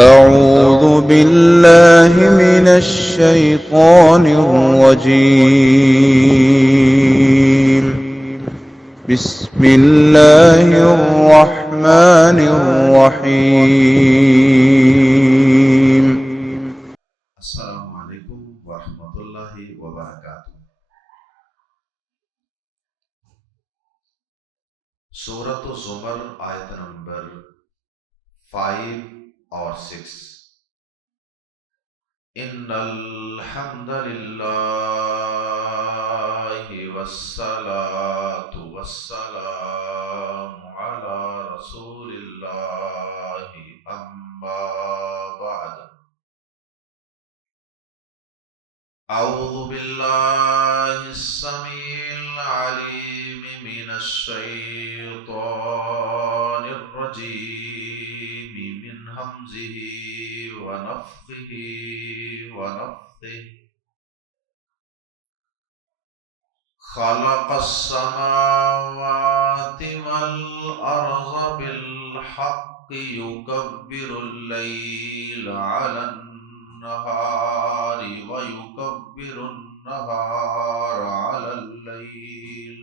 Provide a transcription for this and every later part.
أعوذ بالله من الشيطان الرجيم. بسم الله الرحمن الرحيم. السلام علیکم ورحمۃ اللہ وبرکاتہ۔ سورۃ الزمر آیت نمبر 5 اور 6۔ ان الحمد للہ والصلاة والسلام علی رسول اللہ اما بعد۔ اعوذ باللہ السمیع العلیم من الشیطان الرجیم من ہمزہ ونفخہ ونفثہ۔ خلق السماوات والارض بالحق یکبر اللیل علی النہار ويكبر النهار على الليل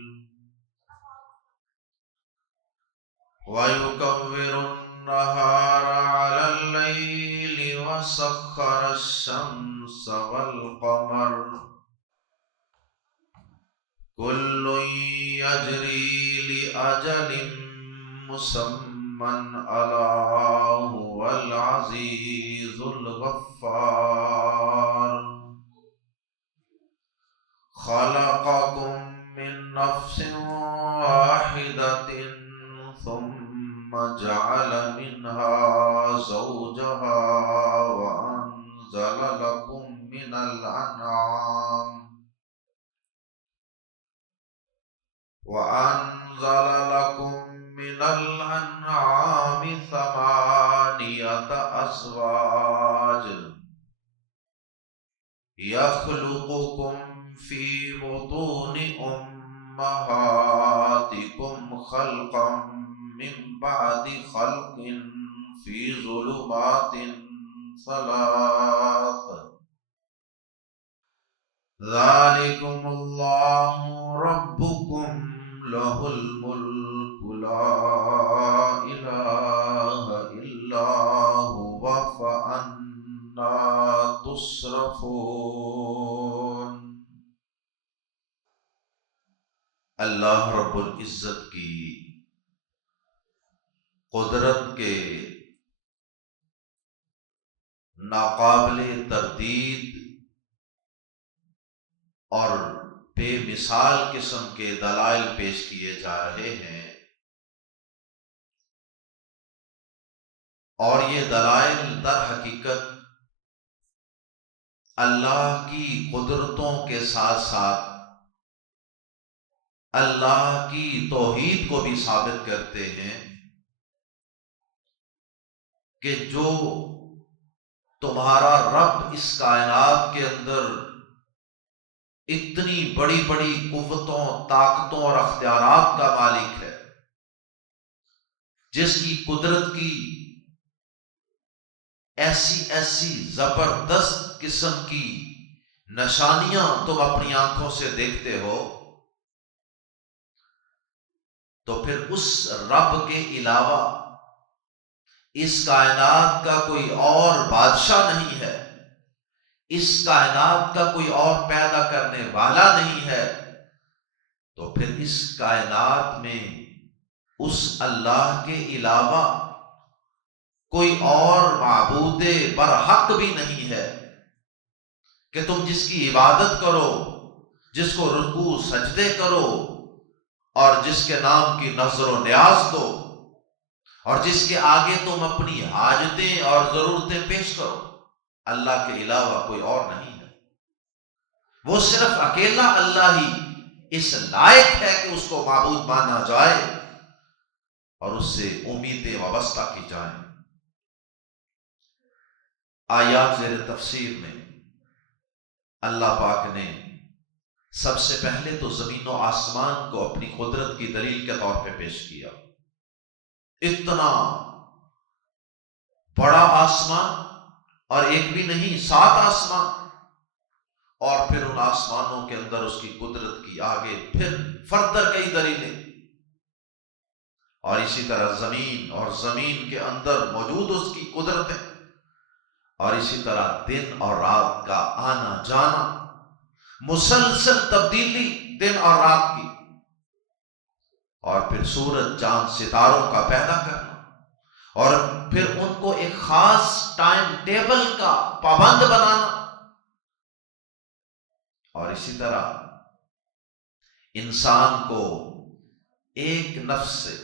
وسخر الشمس والقمر كل يجري لأجل مسمى ألا هو العزيز الغفار۔ خلقكم من نفس واحدة ثم جعل منها زوجها وأنزل لكم من الأنعام ثمانية أزواج يخلقكم في بطون أمهاتكم خلقا من بعد خلق في ظلمات ثلاث ذلكم الله ربكم له الملك لا إله إلا هو فأنا تصرفون۔ اللہ رب العزت کی قدرت کے ناقابل تردید اور بے مثال قسم کے دلائل پیش کیے جا رہے ہیں، اور یہ دلائل در حقیقت اللہ کی قدرتوں کے ساتھ ساتھ اللہ کی توحید کو بھی ثابت کرتے ہیں کہ جو تمہارا رب اس کائنات کے اندر اتنی بڑی بڑی قوتوں، طاقتوں اور اختیارات کا مالک ہے، جس کی قدرت کی ایسی ایسی زبردست قسم کی نشانیاں تم اپنی آنکھوں سے دیکھتے ہو، تو پھر اس رب کے علاوہ اس کائنات کا کوئی اور بادشاہ نہیں ہے، اس کائنات کا کوئی اور پیدا کرنے والا نہیں ہے، تو پھر اس کائنات میں اس اللہ کے علاوہ کوئی اور معبود برحق بھی نہیں ہے کہ تم جس کی عبادت کرو، جس کو رکوع سجدے کرو، اور جس کے نام کی نظر و نیاز دو، اور جس کے آگے تم اپنی حاجتیں اور ضرورتیں پیش کرو۔ اللہ کے علاوہ کوئی اور نہیں ہے، وہ صرف اکیلا اللہ ہی اس لائق ہے کہ اس کو معبود مانا جائے اور اس سے امیدیں وابستہ کی جائیں۔ آیات زیر تفسیر میں اللہ پاک نے سب سے پہلے تو زمین و آسمان کو اپنی قدرت کی دلیل کے طور پہ پیش کیا۔ اتنا بڑا آسمان، اور ایک بھی نہیں 7 آسمان، اور پھر ان آسمانوں کے اندر اس کی قدرت کی آگے پھر فردر کئی دلیلیں، اور اسی طرح زمین، اور زمین کے اندر موجود اس کی قدرتیں، اور اسی طرح دن اور رات کا آنا جانا، مسلسل تبدیلی دن اور رات کی، اور پھر سورج چاند ستاروں کا پیدا کرنا، اور پھر ان کو ایک خاص ٹائم ٹیبل کا پابند بنانا، اور اسی طرح انسان کو ایک نفس سے،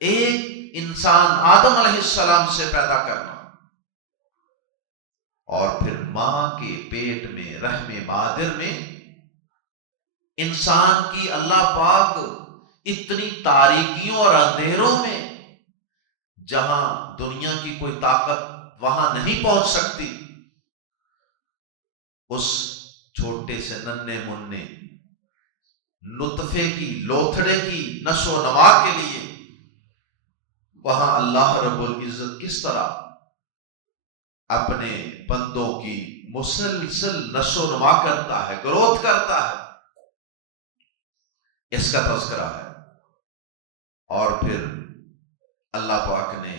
ایک انسان آدم علیہ السلام سے پیدا کرنا، اور پھر ماں کے پیٹ میں رحم مادر میں انسان کی اللہ پاک اتنی تاریکیوں اور اندھیروں میں، جہاں دنیا کی کوئی طاقت وہاں نہیں پہنچ سکتی، اس چھوٹے سے ننھے مننے نطفے کی لوتھڑے کی نشو و نما کے لیے وہاں اللہ رب العزت کس طرح اپنے بندوں کی مسلسل نشو و نما کرتا ہے، گروتھ کرتا ہے، اس کا تذکرہ ہے۔ اور پھر اللہ پاک نے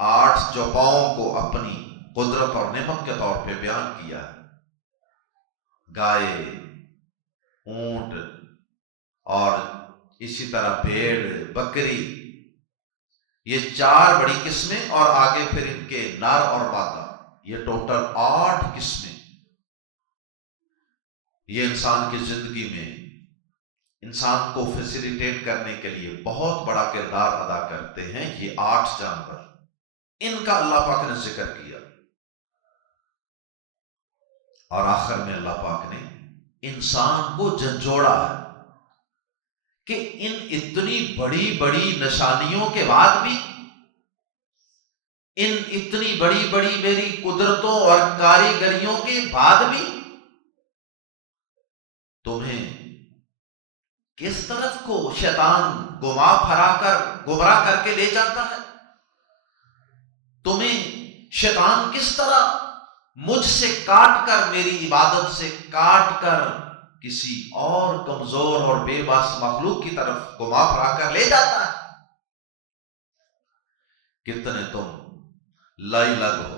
8 چوپاؤں کو اپنی قدرت اور نعمت کے طور پہ بیان کیا ہے، گائے، اونٹ، اور اسی طرح بھیڑ، بکری، یہ 4 بڑی قسمیں، اور آگے پھر ان کے نر اور مادہ، یہ ٹوٹل 8 قسمیں، یہ انسان کی زندگی میں انسان کو فیسیلیٹیٹ کرنے کے لیے بہت بڑا کردار ادا کرتے ہیں۔ یہ 8 جانور، ان کا اللہ پاک نے ذکر کیا، اور آخر میں اللہ پاک نے انسان کو جھنجھوڑا ہے کہ ان اتنی بڑی بڑی نشانیوں کے بعد بھی، ان اتنی بڑی بڑی میری قدرتوں اور کاریگریوں کے بعد بھی تمہیں کس طرف کو شیطان گمراہ کر کے لے جاتا ہے، تمہیں شیطان کس طرح مجھ سے کاٹ کر، میری عبادت سے کاٹ کر کسی اور کمزور اور بے بس مخلوق کی طرف گھما پھرا کر لے جاتا ہے۔ کتنے تم لائی لگ ہو،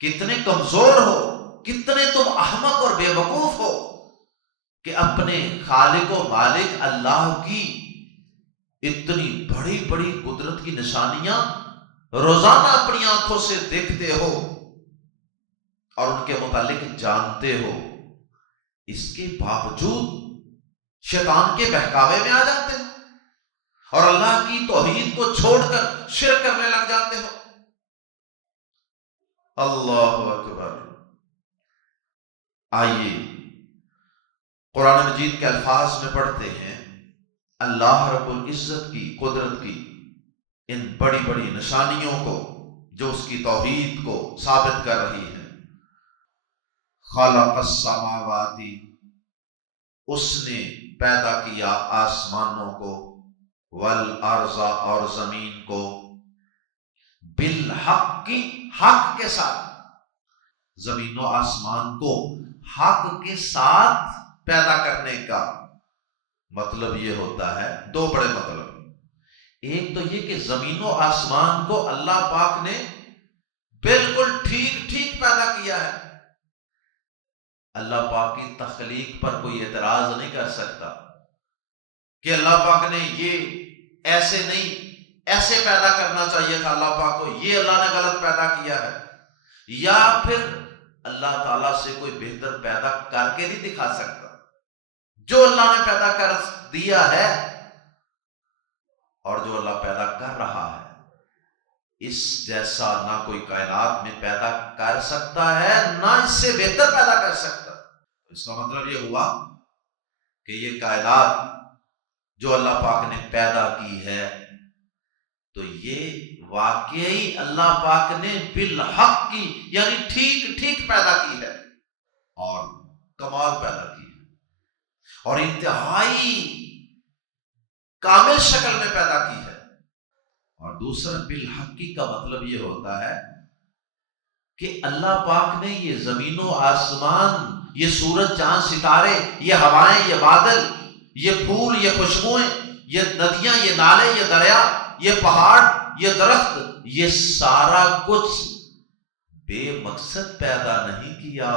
کتنے کمزور ہو، کتنے تم احمق اور بے وقوف ہو کہ اپنے خالق و مالک اللہ کی اتنی بڑی بڑی قدرت کی نشانیاں روزانہ اپنی آنکھوں سے دیکھتے ہو اور ان کے متعلق جانتے ہو، اس کے باوجود شیطان کے بہکاوے میں آ جاتے ہو اور اللہ کی توحید کو چھوڑ کر شرک کرنے لگ جاتے ہو۔ اللہ اکبر۔ آئیے قرآن مجید کے الفاظ میں پڑھتے ہیں اللہ رب العزت کی قدرت کی ان بڑی بڑی نشانیوں کو جو اس کی توحید کو ثابت کر رہی ہے۔ خلق السماوات، اس نے پیدا کیا آسمانوں کو، والارض، اور زمین کو، بالحق، حق کے ساتھ، زمین و آسمان کو حق کے ساتھ پیدا کرنے کا مطلب یہ ہوتا ہے، 2 بڑے مطلب۔ ایک تو یہ کہ زمین و آسمان کو اللہ پاک نے بالکل ٹھیک ٹھیک پیدا کیا ہے، اللہ پاک کی تخلیق پر کوئی اعتراض نہیں کر سکتا کہ اللہ پاک نے یہ ایسے نہیں، ایسے پیدا کرنا چاہیے تھا اللہ پاک کو، یہ اللہ نے غلط پیدا کیا ہے، یا پھر اللہ تعالیٰ سے کوئی بہتر پیدا کر کے نہیں دکھا سکتا۔ جو اللہ نے پیدا کر دیا ہے اور جو اللہ پیدا کر رہا ہے، اس جیسا نہ کوئی کائنات میں پیدا کر سکتا ہے، نہ اس سے بہتر پیدا کر سکتا۔ اس کا مطلب یہ ہوا کہ یہ کائنات جو اللہ پاک نے پیدا کی ہے، تو یہ واقعی اللہ پاک نے بالحق کی، یعنی ٹھیک ٹھیک پیدا کی ہے اور کمال پیدا کی ہے اور انتہائی کامل شکل میں پیدا کی ہے۔ اور دوسرا بالحقی کا مطلب یہ ہوتا ہے کہ اللہ پاک نے یہ زمین و آسمان، یہ سورج چاند ستارے، یہ ہوائیں، یہ بادل، یہ پھول، یہ خوشبوئیں، یہ ندیاں، یہ نالے، یہ دریا، یہ پہاڑ، یہ درخت، یہ سارا کچھ بے مقصد پیدا نہیں کیا،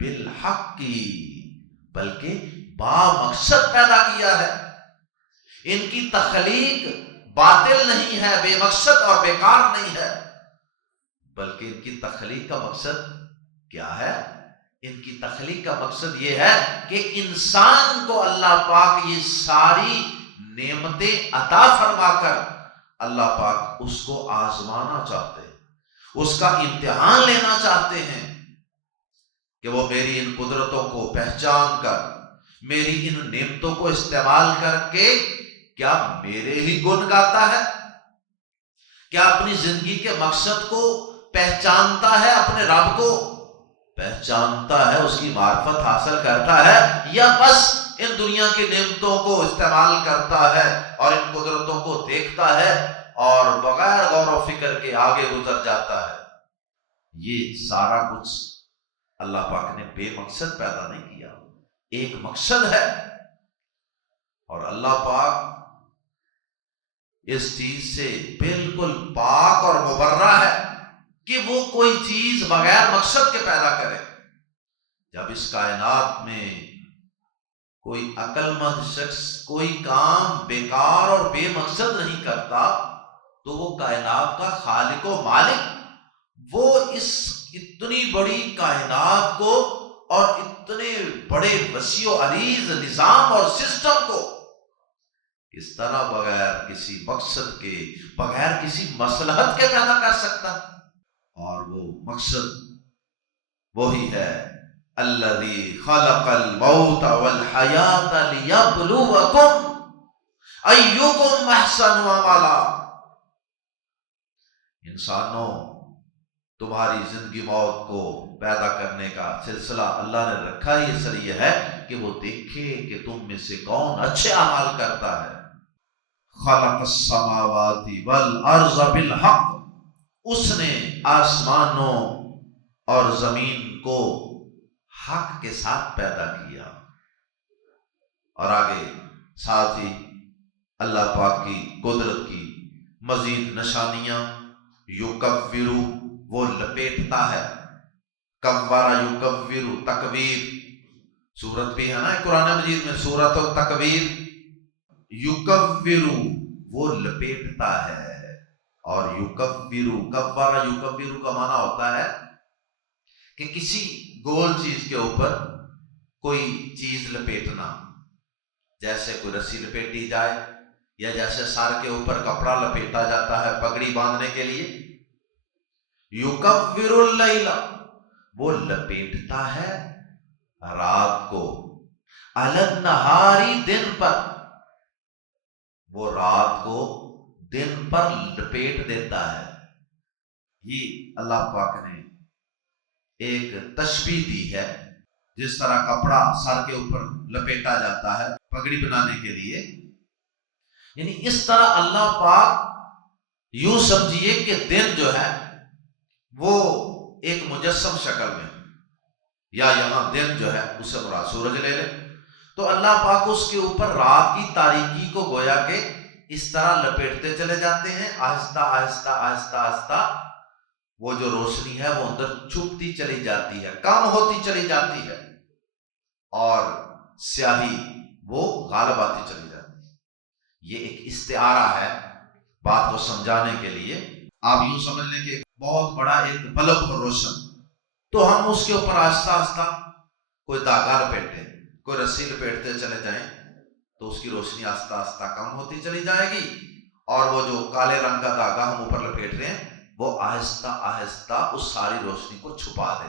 بالحق کی، بلکہ با مقصد پیدا کیا ہے۔ ان کی تخلیق باطل نہیں ہے، بے مقصد اور بیکار نہیں ہے، بلکہ ان کی تخلیق کا مقصد کیا ہے؟ ان کی تخلیق کا مقصد یہ ہے کہ انسان کو اللہ پاک یہ ساری نعمتیں عطا فرما کر اللہ پاک اس کو آزمانا چاہتے ہیں، اس کا امتحان لینا چاہتے ہیں کہ وہ میری ان قدرتوں کو پہچان کر، میری ان نعمتوں کو استعمال کر کے کیا میرے ہی گن گاتا ہے، کیا اپنی زندگی کے مقصد کو پہچانتا ہے، اپنے رب کو پہچانتا ہے، اس کی معرفت حاصل کرتا ہے، یا بس ان دنیا کی نعمتوں کو استعمال کرتا ہے اور ان قدرتوں کو دیکھتا ہے اور بغیر غور و فکر کے آگے گزر جاتا ہے۔ یہ سارا کچھ اللہ پاک نے بے مقصد پیدا نہیں کیا، ایک مقصد ہے، اور اللہ پاک اس چیز سے بالکل پاک اور مبرہ ہے کہ وہ کوئی چیز بغیر مقصد کے پیدا کرے۔ جب اس کائنات میں کوئی عقل مند شخص کوئی کام بیکار اور بے مقصد نہیں کرتا، تو وہ کائنات کا خالق و مالک، وہ اس اتنی بڑی کائنات کو اور اتنے بڑے وسیع و عریض نظام اور سسٹم کو اس طرح بغیر کسی مقصد کے، بغیر کسی مصلحت کے پیدا کر سکتا؟ اور وہ مقصد وہی ہے، الذی خلق الموت والحیات لیبلوکم ایکم احسن عملا۔ انسانوں، تمہاری زندگی موت کو پیدا کرنے کا سلسلہ اللہ نے رکھا ہی اس لیے ہے کہ وہ دیکھے کہ تم میں سے کون اچھے اعمال کرتا ہے۔ خلق السماوات والارض بالحق، اس نے آسمانوں اور زمین کو حق کے ساتھ پیدا کیا۔ اور آگے ساتھ ہی اللہ پاک کی قدرت کی مزید نشانیاں، یکورو، وہ لپیٹتا ہے، کورا یکورو، تکویر، سورت بھی ہے نا قرآن مجید میں، سورت التکویر، یکورو، وہ لپیٹتا ہے، اور یکورو، کورا یکورو کا معنی ہوتا ہے کہ کسی گول چیز کے اوپر کوئی چیز لپیٹنا، جیسے کوئی رسی لپیٹی جائے، یا جیسے سر کے اوپر کپڑا لپیٹا جاتا ہے پگڑی باندھنے کے لیے۔ یکور اللیل، وہ لپیٹتا ہے رات کو، علی النہاری، دن پر، وہ رات کو دن پر لپیٹ دیتا ہے۔ یہ اللہ پاک نے ایک تشبیہ دی ہے، جس طرح کپڑا سر کے اوپر لپیٹا جاتا ہے پگڑی بنانے کے لیے، یعنی اس طرح اللہ پاک، یوں سمجھیے کہ دن جو ہے وہ ایک مجسم شکل میں، یا یہاں دن جو ہے اسے مراد سورج لے لے، تو اللہ پاک اس کے اوپر رات کی تاریکی کو گویا کہ اس طرح لپیٹتے چلے جاتے ہیں، آہستہ آہستہ آہستہ آہستہ وہ جو روشنی ہے وہ اندر چھپتی چلی جاتی ہے، کم ہوتی چلی جاتی ہے، اور سیاہی وہ غالب آتی چلی جاتی ہے۔ یہ ایک استعارہ ہے بات کو سمجھانے کے لیے۔ آپ یوں سمجھ لیں کہ بہت بڑا ایک بلب روشن، تو ہم اس کے اوپر آہستہ آہستہ کوئی دھاگا لپیٹیں، کوئی رسی لپیٹتے چلے جائیں، تو اس کی روشنی آہستہ آہستہ کم ہوتی چلی جائے گی، اور وہ جو کالے رنگ کا دھاگا ہم اوپر لپیٹ رہے ہیں وہ آہستہ آہستہ اس ساری روشنی کو چھپا دے۔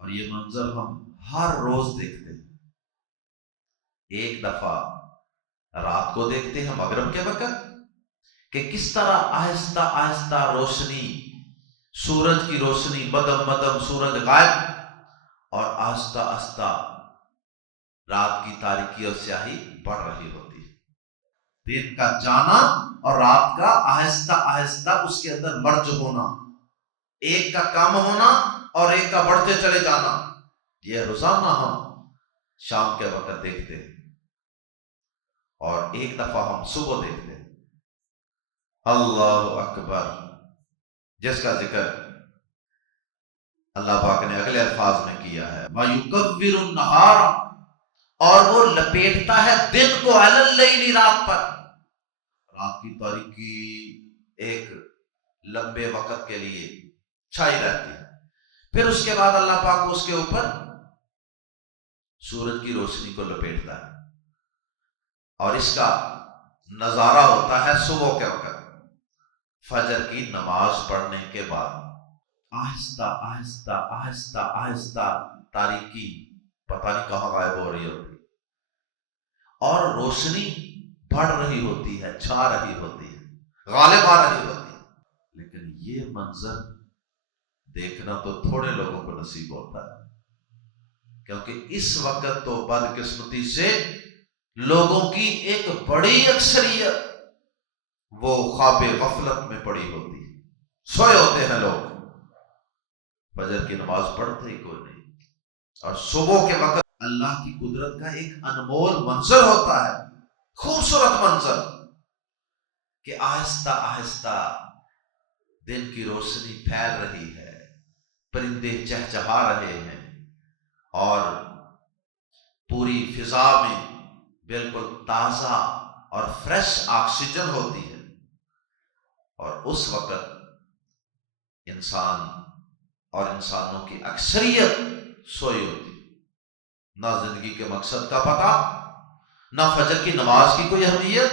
اور یہ منظر ہم ہر روز دیکھتے ہیں، ایک دفعہ رات کو دیکھتے ہیں مغرب کے وقت کہ کس طرح آہستہ آہستہ روشنی، سورج کی روشنی، مدم مدم سورج غائب، اور آہستہ آہستہ رات کی تاریکی اور سیاہی بڑھ رہی ہوتی ہے۔ دن کا جانا اور رات کا آہستہ آہستہ اس کے اندر مرج ہونا، ایک کا کم ہونا اور ایک کا بڑھتے چلے جانا، یہ روزانہ ہم شام کے وقت دیکھتے ہیں، اور ایک دفعہ ہم صبح دیکھتے ہیں۔ اللہ اکبر، جس کا ذکر اللہ پاک نے اگلے الفاظ میں کیا ہے، وَيُكَبِّرُ النَّهَارَ، اور وہ لپیٹتا ہے دن کو عَلَى اللَّيْلِ، رات پر، رات کی تاریکی ایک لمبے وقت کے لیے چھائی رہتی ہے، پھر اس کے بعد اللہ پاک اس کے اوپر سورج کی روشنی کو لپیٹتا ہے، اور اس کا نظارہ ہوتا ہے صبح کے وقت، فجر کی نماز پڑھنے کے بعد آہستہ آہستہ آہستہ آہستہ تاریکی پتہ نہیں کہاں غائب ہو رہی ہوتی، اور روشنی بڑھ رہی ہوتی ہے، چھا رہی ہوتی ہے، غالب آ رہی ہوتی ہے۔ لیکن یہ منظر دیکھنا تو تھوڑے لوگوں کو نصیب ہوتا ہے، کیونکہ اس وقت تو بدقسمتی سے لوگوں کی ایک بڑی اکثریت وہ خواب غفلت میں پڑی ہوتی ہے، سوئے ہوتے ہیں لوگ، فجر کی نماز پڑھتے ہی کوئی نہیں، اور صبح کے وقت اللہ کی قدرت کا ایک انمول منظر ہوتا ہے، خوبصورت منظر، کہ آہستہ آہستہ دن کی روشنی پھیل رہی ہے، پرندے چہچہا رہے ہیں، اور پوری فضا میں بالکل تازہ اور فریش آکسیجن ہوتی ہے، اور اس وقت انسان اور انسانوں کی اکثریت سوئی ہوتی، نہ زندگی کے مقصد کا پتہ، نہ فجر کی نماز کی کوئی اہمیت،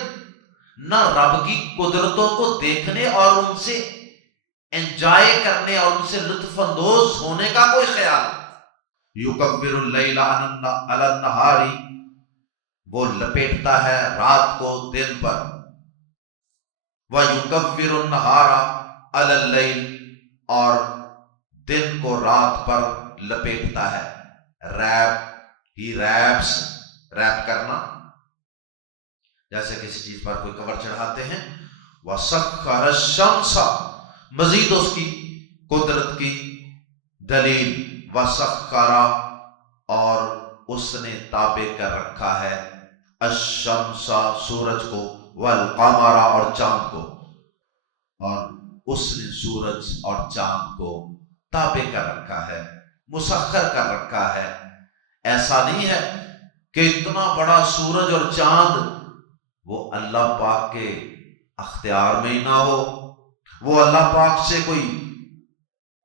نہ رب کی قدرتوں کو دیکھنے اور ان سے انجوائے کرنے اور ان سے لطف اندوز ہونے کا کوئی خیال۔ یکبر اللیل علی النہار، وہ لپیٹتا ہے رات کو دن پر، وَيُكَبِّرُ النَّهَارَ عَلَى اللَّيْلِ، اور دن کو رات پر لپیٹتا ہے۔ ریپ، ہی ریپس، ریپ کرنا، جیسے کسی چیز پر کوئی کور چڑھاتے ہیں۔ وَسَخَّرَ الشَّمْسَ، مزید اس کی قدرت کی دلیل، وَسَخَّرَ، اور اس نے تابع کر رکھا ہے، الشمس، سورج کو، والقمر، اور چاند کو، اور اس نے سورج اور چاند کو تابع کر رکھا ہے، مسخر کر رکھا ہے۔ ایسا نہیں ہے کہ اتنا بڑا سورج اور چاند وہ اللہ پاک کے اختیار میں ہی نہ ہو، وہ اللہ پاک سے کوئی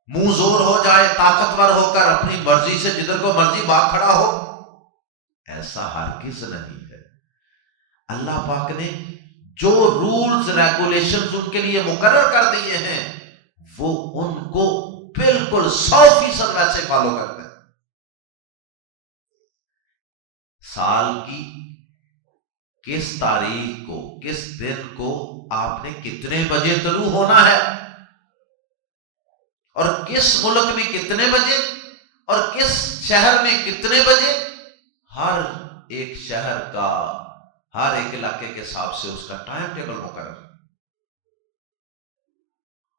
منہ زور ہو جائے، طاقتور ہو کر اپنی مرضی سے جدھر کو مرضی بھاگ کھڑا ہو، ایسا ہرگز نہیں ہے۔ اللہ پاک نے جو رولز ریگولیشنز ان کے لیے مقرر کر دیے ہیں، وہ ان کو بالکل 100% ویسے فالو کرتے ہیں۔ سال کی کس تاریخ کو، کس دن کو آپ نے کتنے بجے طلوع ہونا ہے، اور کس ملک میں کتنے بجے، اور کس شہر میں کتنے بجے، ہر ایک شہر کا، ہر ایک علاقے کے حساب سے اس کا ٹائم ٹیبل مقرر،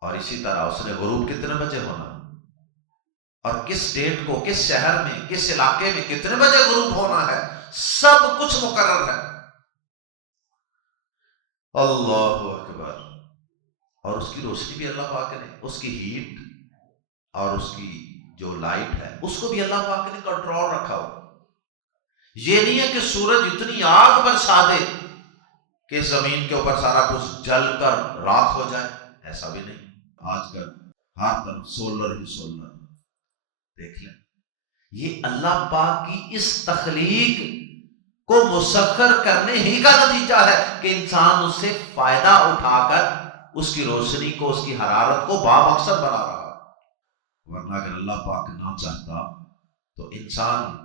اور اسی طرح اس نے غروب کتنے بجے ہونا، اور کس ڈیٹ کو کس شہر میں کس علاقے میں کتنے بجے غروب ہونا ہے، سب کچھ مقرر ہے۔ اللہ اکبر۔ اور اس کی روشنی بھی اللہ پاک نے، اس کی ہیٹ اور اس کی جو لائٹ ہے اس کو بھی اللہ پاک نے کنٹرول رکھا ہو۔ یہ نہیں ہے کہ سورج اتنی آگ برسا دے کہ زمین کے اوپر سارا کچھ جل کر راکھ ہو جائے، ایسا بھی نہیں۔ آج کل ہر طرف سولر ہی سولر، دیکھ لیں، یہ اللہ پاک کی اس تخلیق کو مسخر کرنے ہی کا نتیجہ ہے کہ انسان اس سے فائدہ اٹھا کر اس کی روشنی کو، اس کی حرارت کو بامقصد بنا رہا ہے۔ ورنہ اگر اللہ پاک نہ چاہتا تو انسان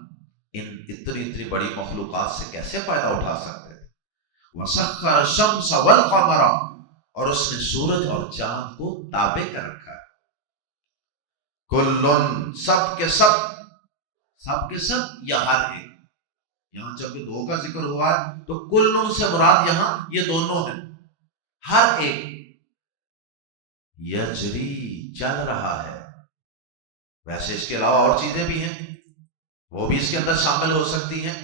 ان اتنی بڑی مخلوقات سے کیسے فائدہ اٹھا سکتے تھے۔ وَسَخَّرَ الشَّمْسَ وَالْقَمَرَ، اور اس نے سورج اور چاند کو تابع کر رکھا ہے۔ کلن، سب کے سب، سب کے سب یا ہر ایک، یہاں جب کہ دو کا ذکر ہوا ہے تو کل سے مراد یہاں یہ دونوں ہیں، ہر ایک یجری چل رہا ہے۔ ویسے اس کے علاوہ اور چیزیں بھی ہیں، وہ بھی اس کے اندر شامل ہو سکتی ہیں۔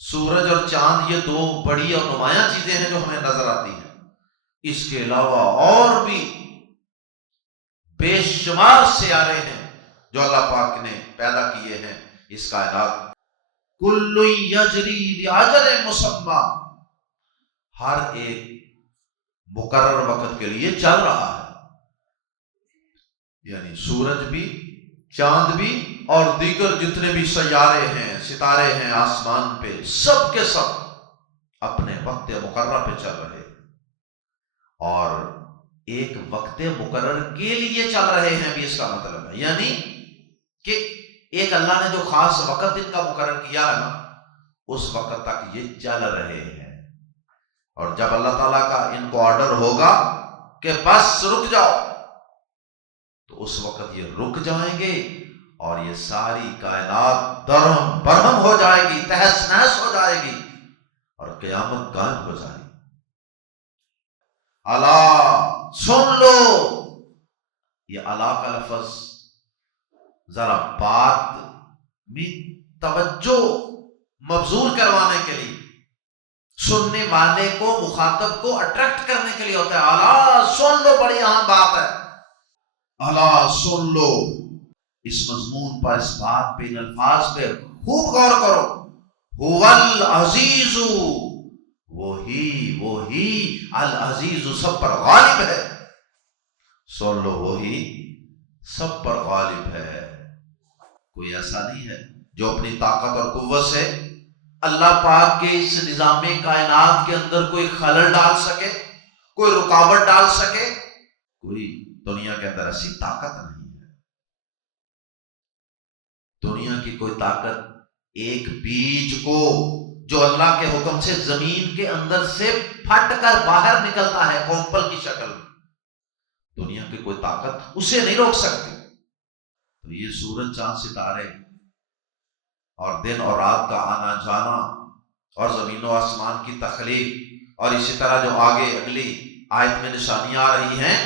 سورج اور چاند یہ دو بڑی اور نمایاں چیزیں ہیں جو ہمیں نظر آتی ہیں، اس کے علاوہ اور بھی بے شمار سیارے ہیں جو اللہ پاک نے پیدا کیے ہیں اس کائنات۔ کل یجری لاجل مسمی، ہر ایک مقرر وقت کے لیے چل رہا ہے، یعنی سورج بھی، چاند بھی، اور دیگر جتنے بھی سیارے ہیں، ستارے ہیں آسمان پہ، سب کے سب اپنے وقت مقررہ پہ چل رہے ہیں، اور ایک وقت مقرر کے لیے چل رہے ہیں بھی اس کا مطلب ہے، یعنی کہ ایک اللہ نے جو خاص وقت ان کا مقرر کیا ہے نا، اس وقت تک یہ چل رہے ہیں، اور جب اللہ تعالیٰ کا ان کو آرڈر ہوگا کہ بس رک جاؤ، تو اس وقت یہ رک جائیں گے، اور یہ ساری کائنات درہم برہم ہو جائے گی، تہس نہس ہو جائے گی، اور قیامت قائم ہو جائے گی۔ الا سن لو، یہ الا کا لفظ ذرا بات میں توجہ مبذول کروانے کے لیے، سننے والے کو، مخاطب کو اٹریکٹ کرنے کے لیے ہوتا ہے۔ الا سن لو، بڑی اہم بات ہے، الا سن لو۔ اس مضمون پر، اس بات پہ، ان الفاظ پہ خوب غور کرو۔ هو العزیز، وہی العزیز سب پر غالب ہے، سن لو، وہی سب پر غالب ہے۔ کوئی ایسا نہیں ہے جو اپنی طاقت اور قوت سے اللہ پاک کے اس نظام کائنات کے اندر کوئی خلل ڈال سکے، کوئی رکاوٹ ڈال سکے۔ کوئی دنیا کے اندر ایسی طاقت نہیں ہے۔ دنیا کی کوئی طاقت ایک بیج کو جو اللہ کے حکم سے زمین کے اندر سے پھٹ کر باہر نکلتا ہے کومپل کی شکل میں، دنیا کی کوئی طاقت اسے نہیں روک سکتی۔ تو یہ سورج، چاند، ستارے، اور دن اور رات کا آنا جانا، اور زمین و آسمان کی تخلیق، اور اسی طرح جو آگے اگلی آیت میں نشانیاں آ رہی ہیں،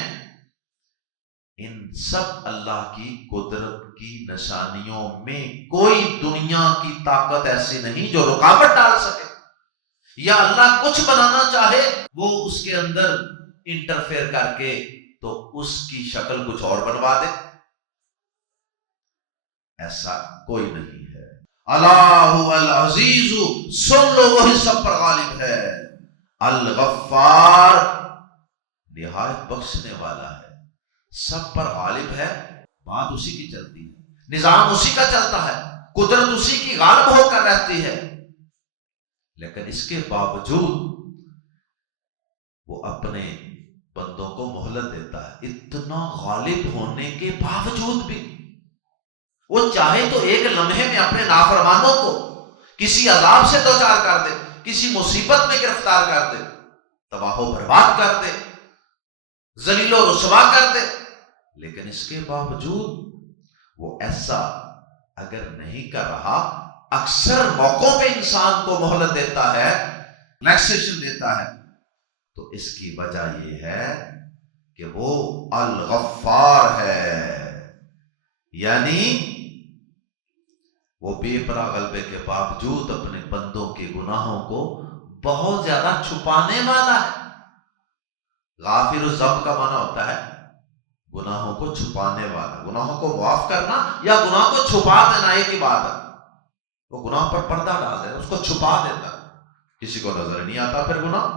ان سب اللہ کی قدرت کی نشانیوں میں کوئی دنیا کی طاقت ایسی نہیں جو رکاوٹ ڈال سکے، یا اللہ کچھ بنانا چاہے وہ اس کے اندر انٹرفیئر کر کے تو اس کی شکل کچھ اور بنوا دے۔ ایسا کوئی نہیں ہے۔ اللہ العزیز، سن لو، وہی سب پر غالب ہے، الغفار، نہایت بخشنے والا ہے، سب پر غالب ہے۔ بات اسی کی چلتی ہے، نظام اسی کا چلتا ہے، قدرت اسی کی غالب ہو کر رہتی ہے، لیکن اس کے باوجود وہ اپنے بندوں کو مہلت دیتا ہے۔ اتنا غالب ہونے کے باوجود بھی وہ چاہے تو ایک لمحے میں اپنے نافرمانوں کو کسی عذاب سے دوچار کر دے، کسی مصیبت میں گرفتار کر دے، تباہ و برباد کر دے، ذلیل و رسوا کر دے، لیکن اس کے باوجود وہ ایسا اگر نہیں کر رہا، اکثر موقعوں پہ انسان کو مہلت دیتا ہے، ریلیکسیشن دیتا ہے، تو اس کی وجہ یہ ہے کہ وہ الغفار ہے، یعنی وہ بے پناہ غلبے کے باوجود اپنے بندوں کے گناہوں کو بہت زیادہ چھپانے والا ہے۔ غافر الذنب کا معنی ہوتا ہے گناہوں کو چھپانے والا، گناہوں کو معاف کرنا یا گناہ کو چھپا دینا ایک ہی بات ہے۔ وہ گناہ پر پردہ ڈال دیتا، اس کو چھپا دیتا، کسی کو نظر نہیں آتا پھر گناہ۔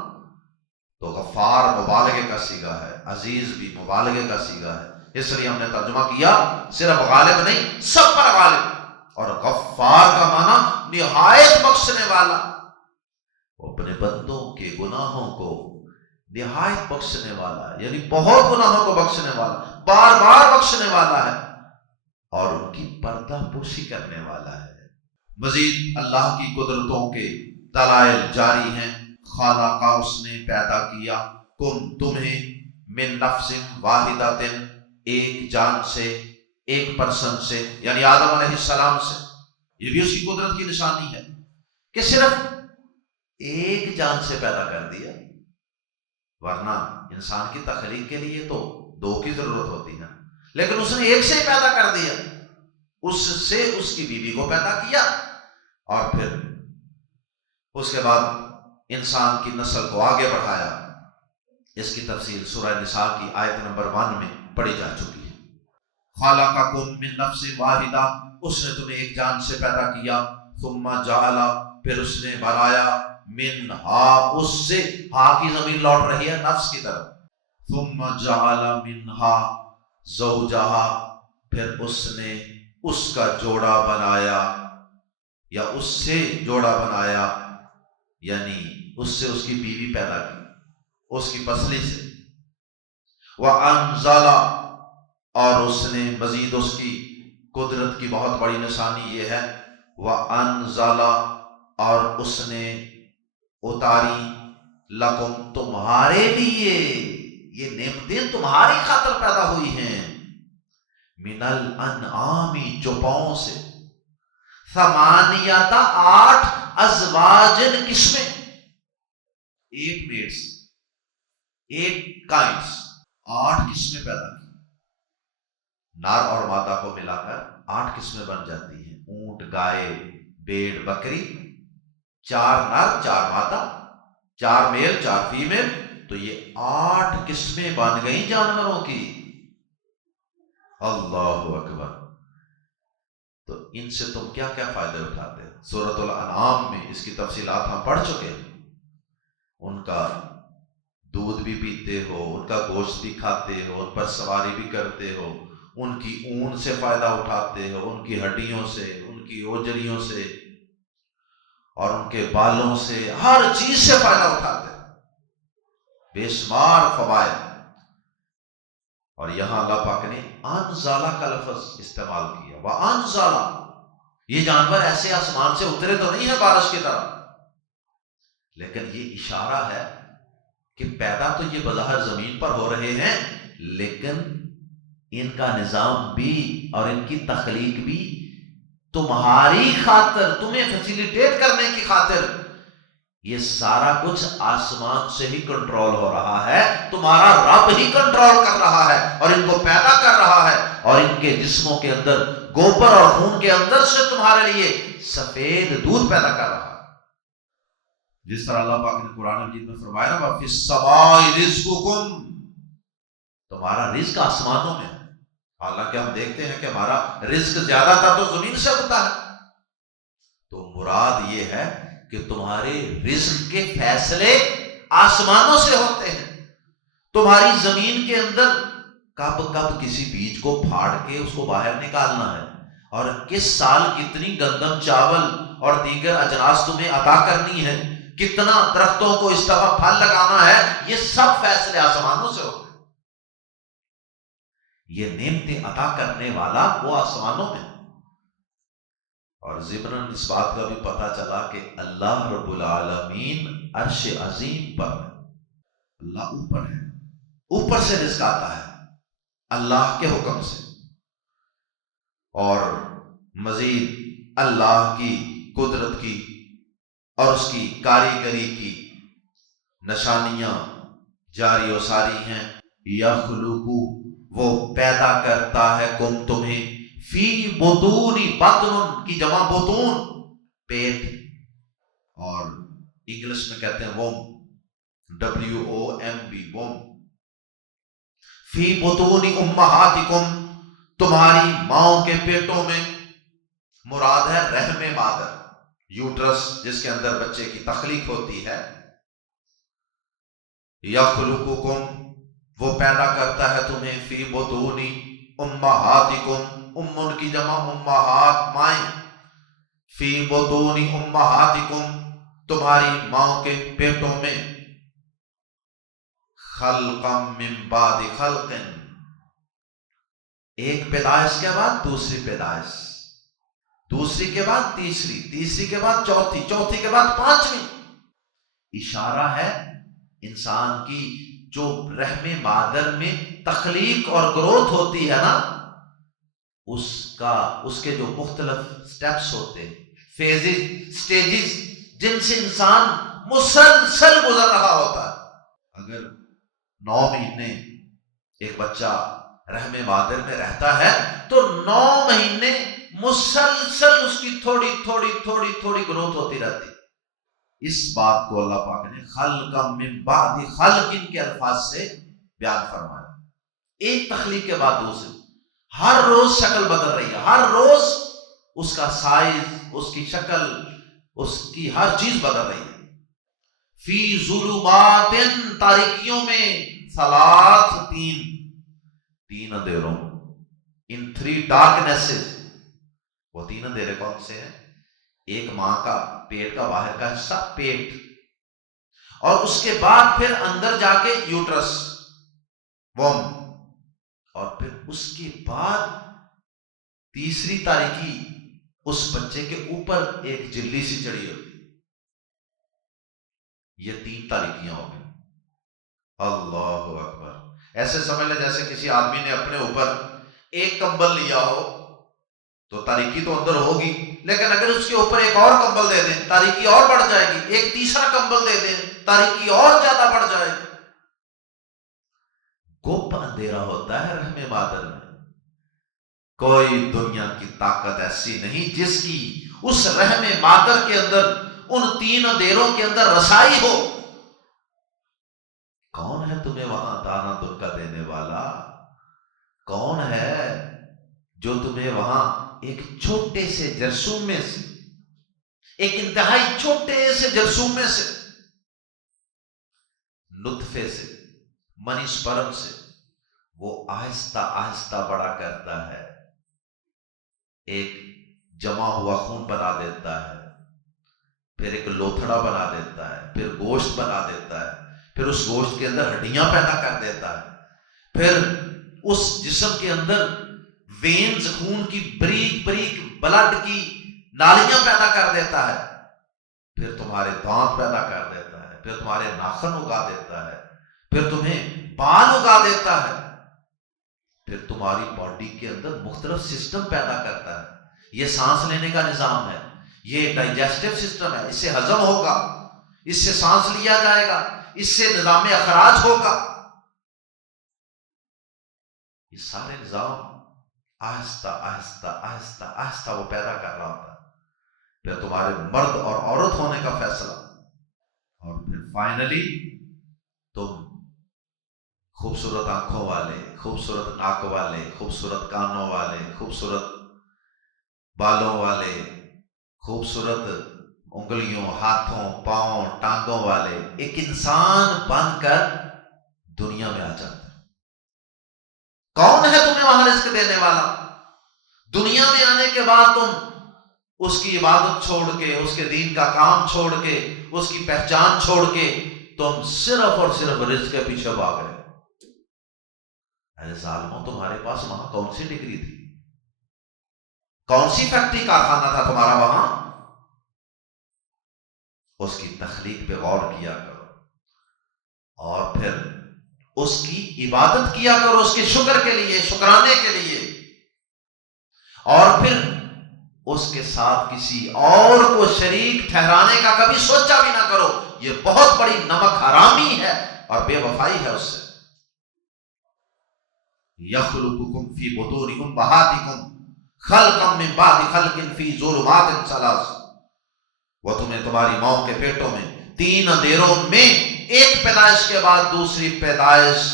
تو غفار مبالغے کا صیغہ ہے، عزیز بھی مبالغے کا صیغہ ہے، اس لیے ہم نے ترجمہ کیا صرف غالب نہیں، سب پر غالب، اور غفار کا معنی نہایت بخشنے والا، وہ اپنے بندوں کے گناہوں کو نہایت بخشنے والا ہے، یعنی بہت گناہوں کو بخشنے والا، بار بار بخشنے والا ہے، اور ان کی پردہ پوشی کرنے والا ہے۔ مزید اللہ کی قدرتوں کے دلائل جاری ہیں۔ خالقہ، اس نے پیدا کیا، کم، تمہیں، من نفس واحدۃ، ایک جان سے، ایک پرسن سے، یعنی آدم علیہ السلام سے، یہ بھی اس کی قدرت کی نشانی ہے کہ صرف ایک جان سے پیدا کر دیا، ورنہ انسان کی تخلیق کے لیے تو دو کی ضرورت ہوتی ہے، لیکن اس نے ایک سے پیدا کر دیا، اس سے اس کی بیوی کو پیدا کیا، اور پھر اس کے بعد انسان کی نسل کو آگے بڑھایا۔ اس کی تفصیل سورہ نساء کی آیت نمبر 1 میں پڑھی جا چکی ہے۔ خَلَقَكُم مِّن نَّفْسٍ وَاحِدَةٍ، اس نے تمہیں ایک جان سے پیدا کیا، ثُمَّ جَعَلَ، پھر اس نے بنایا، منہا، اس سے، ہا کی ضمیر لوٹ رہی ہے نفس کی طرف، ثُمَّ جَعَلَ منہا زَوْجَهَا، پھر اس نے اس کا جوڑا بنایا، یا اس سے جوڑا بنایا، یعنی اس سے اس کی بیوی پیدا کی، اس کی پسلی سے، وَأَنزَلَ، اور اس نے مزید، اس کی قدرت کی بہت بڑی نشانی یہ ہے، وَأَنزَلَ، اور اس نے اتاری، لَكُمْ، تمہارے لیے، یہ نعمتیں تمہاری خاطر پیدا ہوئی ہیں، مِنَ الْأَنْعَامِ، چوپاؤں سے، ثمانیت، 8 ازواجن، قسمیں، 8 میٹس، 8 کائنڈس، 8 قسمیں پیدا کی، نر اور مادہ کو ملا کر 8 قسمیں بن جاتی ہیں، اونٹ، گائے، بھیڑ، بکری، 4 نر 4 مادہ، 4 میل 4 فیمیل، تو یہ 8 قسمیں بن گئی جانوروں کی۔ اللہ اکبر! تو ان سے تم کیا کیا فائدے اٹھاتے ہو؟ سورۃ الانعام میں اس کی تفصیلات ہم پڑھ چکے ہیں، ان کا دودھ بھی پیتے ہو، ان کا گوشت بھی کھاتے ہو، ان پر سواری بھی کرتے ہو، ان کی اون سے فائدہ اٹھاتے ہو، ان کی ہڈیوں سے، ان کی اوجریوں سے، اور ان کے بالوں سے، ہر چیز سے فائدہ اٹھاتے ہو، بے شمار فوائد۔ اور یہاں اللہ پاک نے انزالہ کا لفظ استعمال کیا، وانزالہ، یہ جانور ایسے آسمان سے اترے تو نہیں ہے بارش کی طرح، لیکن یہ اشارہ ہے کہ پیدا تو یہ بظاہر زمین پر ہو رہے ہیں، لیکن ان کا نظام بھی اور ان کی تخلیق بھی تمہاری خاطر، تمہیں فیسیلیٹیٹ کرنے کی خاطر، یہ سارا کچھ آسمان سے ہی کنٹرول ہو رہا ہے، تمہارا رب ہی کنٹرول کر رہا ہے اور ان کو پیدا کر رہا ہے، اور ان کے جسموں کے اندر، گوبر اور خون کے اندر سے تمہارے لیے سفید دودھ پیدا کر رہا ہے۔ جس طرح اللہ پاک نے قرآن مجید میں فرمایا نا، وَفِي السَّمَاءِ رِزْقُكُمْ، تمہارا رزق آسمانوں میں ہے، حالانکہ ہم دیکھتے ہیں کہ ہمارا رزق زیادہ تر تو زمین سے ہوتا ہے، تو مراد یہ ہے کہ تمہارے رزق کے فیصلے آسمانوں سے ہوتے ہیں۔ تمہاری زمین کے اندر کب کسی بیج کو پھاڑ کے اس کو باہر نکالنا ہے، اور کس سال کتنی گندم، چاول اور دیگر اجناس تمہیں عطا کرنی ہے، کتنا درختوں کو اس طرح پھل لگانا ہے، یہ سب فیصلے آسمانوں سے ہوتے ہیں۔ یہ نعمتیں عطا کرنے والا وہ آسمانوں میں، اور ضمناً اس بات کا بھی پتہ چلا کہ اللہ رب العالمین عرش عظیم پر ہے، اللہ اوپر ہے، اوپر سے رزق آتا ہے اللہ کے حکم سے، اور مزید اللہ کی قدرت کی اور اس کی کاریگری کی نشانیاں جاری و ساری ہیں۔ یخلقو، وہ پیدا کرتا ہے، کم، تمہیں، فی بطون، بطن کی جمع بطون، پیٹ، اور انگلش میں کہتے ہیں ووم، WOMB، ووم، فی بطون امہاتکم، تمہاری ماؤں کے پیٹوں میں، مراد ہے رحم مادر، یوٹرس جس کے اندر بچے کی تخلیق ہوتی ہے۔ یخلقکم، وہ پیدا کرتا ہے تمہیں، فی بطون امہاتکم، امن کی جمع امہات، مائیں، فی بطون امہاتکم، تمہاری ماں کے پیٹوں میں، خلقا من بعد خلق، ایک پیدائش کے بعد دوسری پیدائش، دوسری کے بعد تیسری، تیسری کے بعد چوتھی، چوتھی کے بعد پانچویں۔ اشارہ ہے انسان کی جو رحم مادر میں تخلیق اور گروتھ ہوتی ہے نا، اس کے جو مختلف سٹیپس ہوتے ہیں، فیزز، سٹیجز، جن سے انسان مسلسل گزر رہا ہوتا ہے. اگر 9 مہینے ایک بچہ رحم مادر میں رہتا ہے تو 9 مہینے مسلسل اس کی تھوڑی تھوڑی گروتھ ہوتی رہتی. اس بات کو اللہ پاک نے خلقا من بعد خلق کے الفاظ سے بیان فرمایا. ایک تخلیق کے بعد دوسری، ہر روز شکل بدل رہی ہے، ہر روز اس کا سائز، اس کی شکل، اس کی ہر چیز بدل رہی ہے. فی ظلمات، تاریکیوں میں، ثلاث، تین اندھیروں، ان 3 darknesses. وہ 3 اندھیرے کون سے ہیں؟ ایک ماں کا پیٹ کا باہر کا حصہ، پیٹ، اور اس کے بعد پھر اندر جا کے یوٹرس، ووم، اور پھر اس کے بعد تیسری تاریکی اس بچے کے اوپر ایک جلی سی چڑھی ہوتی. یہ 3 تاریکیاں ہو گئی. اللہ اکبر. ایسے سمجھ لیں جیسے کسی آدمی نے اپنے اوپر ایک کمبل لیا ہو تو تاریکی تو اندر ہوگی، لیکن اگر اس کے اوپر ایک اور کمبل دے دیں تاریکی اور بڑھ جائے گی، ایک تیسرا کمبل دے دیں تاریکی اور زیادہ بڑھ جائے گی. گپ اندھیرا ہوتا ہے رحم مادر میں. کوئی دنیا کی طاقت ایسی نہیں جس کی اس رحم مادر کے اندر، ان 3 اندھیروں کے اندر رسائی ہو. کون ہے تمہیں وہاں دانا دن کا دینے والا؟ کون ہے جو تمہیں وہاں ایک چھوٹے سے جرثوم میں سے، ایک انتہائی چھوٹے سے جرثوم میں سے، نطفے سے، منی سپرم سے، وہ آہستہ آہستہ بڑا کرتا ہے، ایک جمع ہوا خون بنا دیتا ہے، پھر ایک لوتھڑا بنا دیتا ہے، پھر گوشت بنا دیتا ہے، پھر اس گوشت کے اندر ہڈیاں پیدا کر دیتا ہے، پھر اس جسم کے اندر وینز، خون کی بریک بلڈ کی نالیاں پیدا کر دیتا ہے، پھر تمہارے دانت پیدا کر دیتا ہے، پھر تمہارے ناخن اگا دیتا ہے، پھر تمہیں بال اگا دیتا ہے، پھر تمہاری باڈی کے اندر مختلف سسٹم پیدا کرتا ہے. یہ سانس لینے کا نظام ہے، یہ ڈائجسٹو سسٹم ہے، اس سے ہضم ہوگا، اس سے سانس لیا جائے گا، اس سے نظام اخراج ہوگا. یہ سارے نظام آہستہ آہستہ آہستہ آہستہ وہ پیدا کر رہا ہوتا ہے. پھر تمہارے مرد اور عورت ہونے کا فیصلہ، اور پھر فائنلی تم خوبصورت آنکھوں والے، خوبصورت ناک والے، خوبصورت کانوں والے، خوبصورت بالوں والے، خوبصورت انگلیوں، ہاتھوں، پاؤں، ٹانگوں والے ایک انسان بن کر دنیا میں آ جاتے. کون ہے تمہیں وہاں رزق دینے والا؟ دنیا میں آنے کے بعد تم اس کی عبادت چھوڑ کے، اس کے دین کا کام چھوڑ کے، اس کی پہچان چھوڑ کے تم صرف اور صرف رزق کے پیچھے بھاگ رہے. ارے ظالموں، تمہارے پاس وہاں کون سی ڈگری تھی؟ کون سی فیکٹری کارخانہ تھا تمہارا وہاں؟ اس کی تخلیق پہ غور کیا کرو، اور پھر اس کی عبادت کیا کرو، اس کے شکر کے لیے، شکرانے کے لیے، اور پھر اس کے ساتھ کسی اور کو شریک ٹھہرانے کا کبھی سوچا بھی نہ کرو. یہ بہت بڑی نمک حرامی ہے اور بے وفائی ہے اس سے. یخلقکم فی بطون امہاتکم خلقا من بعد خلق فی ظلمات ثلاث. وہ تمہیں تمہاری ماں کے پیٹوں میں 3 اندھیروں میں ایک پیدائش کے بعد دوسری پیدائش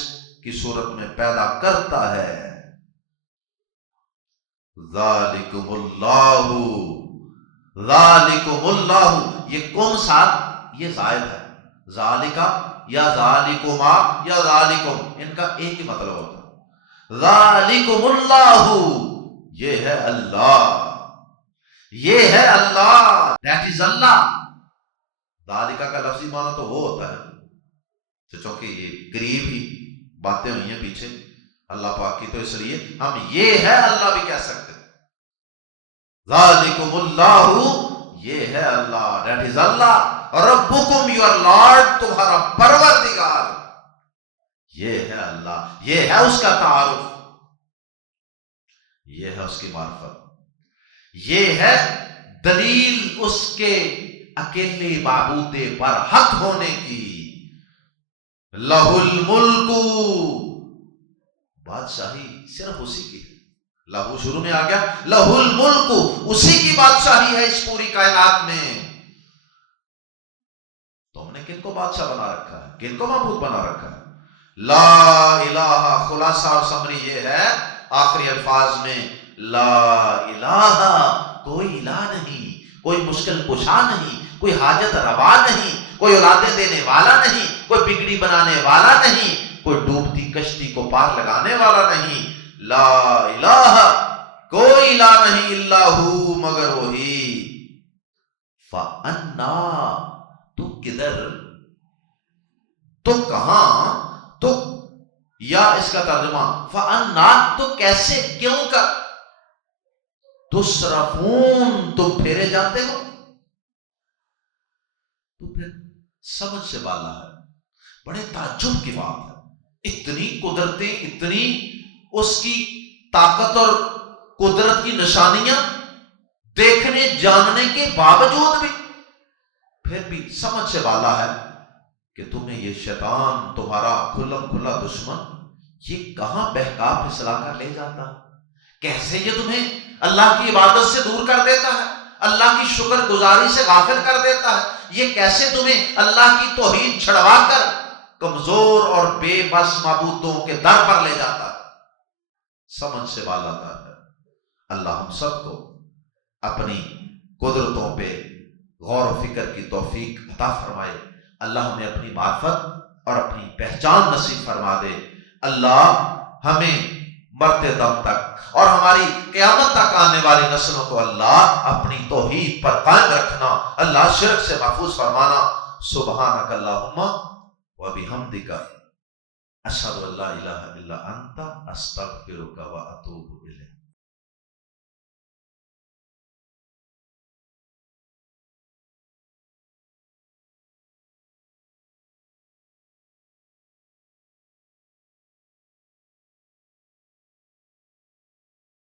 کی صورت میں پیدا کرتا ہے. ذالکم اللہ، ذالکم اللہ، یہ کم ساتھ یہ زائد ہے. ذالکا یا ذالکما یا ذالکم، ان کا ایک ہی مطلب ہوتا ہے. ذالکم اللہ، یہ ہے اللہ، یہ ہے اللہ، دیٹ از اللہ. ذالکا کا لفظی معنی تو وہ ہوتا ہے، چونکہ یہ قریب ہی باتیں ہوئی ہیں پیچھے اللہ پاک کی، تو اس لیے ہم یہ ہے اللہ بھی کہہ سکتے. ذالکم اللہ، یہ ہے اللہ، دیٹ از اللہ. ربکم، یور لارڈ، تمہارا پروردگار، یہ ہے اللہ. یہ ہے اس کا تعارف، یہ ہے اس کی معرفت، یہ ہے دلیل اس کے اکیلے معبود برحق ہونے کی. لہل ملک، بادشاہی صرف اسی کی ہے. لہو شروع میں آ گیا، لہل ملک، اسی کی بادشاہی ہے اس پوری کائنات میں. تم نے کن کو بادشاہ بنا رکھا ہے، کن کو معبود بنا رکھا ہے؟ لا الہ، خلاصہ اور سمری یہ ہے آخری الفاظ میں، لا الہ، کوئی الہ نہیں، کوئی مشکل کشا نہیں، کوئی حاجت روا نہیں، کوئی اولادیں دینے والا نہیں، کوئی بگڑی بنانے والا نہیں، کوئی ڈوبتی کشتی کو پار لگانے والا نہیں. لا الہ، کوئی الہ نہیں، الا ہو، مگر وہی. فَأَنَّا، تو کدھر، تو کہاں، تو یا اس کا ترجمہ فَأَنَّا، تو کیسے، کیوں کر، تُصْرَفُونَ، تم پھیرے جاتے ہو. تو پھر سمجھ سے بالا ہے. بڑے تعجب کی بات ہے، اتنی قدرتیں، اتنی اس کی طاقت اور قدرت کی نشانیاں دیکھنے جاننے کے باوجود بھی پھر بھی سمجھ سے بالا ہے کہ تمہیں یہ شیطان، تمہارا کھلم کھلا دشمن، یہ کہاں بہکا پھسلا کر لے جاتا ہے. کیسے یہ تمہیں اللہ کی عبادت سے دور کر دیتا ہے، اللہ کی شکر گزاری سے غافل کر دیتا ہے. یہ کیسے تمہیں اللہ کی توحید چھڑوا کر کمزور اور بے بس معبودوں کے در پر لے جاتا ہے. سمجھ سے بالا ہے. اللہ ہم سب کو اپنی قدرتوں پہ غور و فکر کی توفیق عطا فرمائے. اللہ ہمیں اپنی معرفت اور اپنی پہچان نصیب فرما دے. اللہ ہمیں مرتے دم تک اور ہماری قیامت تک آنے والی نسلوں کو اللہ اپنی توحید پر قائم رکھنا، اللہ شرک سے محفوظ فرمانا. سبحانک اللہم و بحمدک، اشہد ان لا الہ الا انت، استغفرک و اتوب الیک.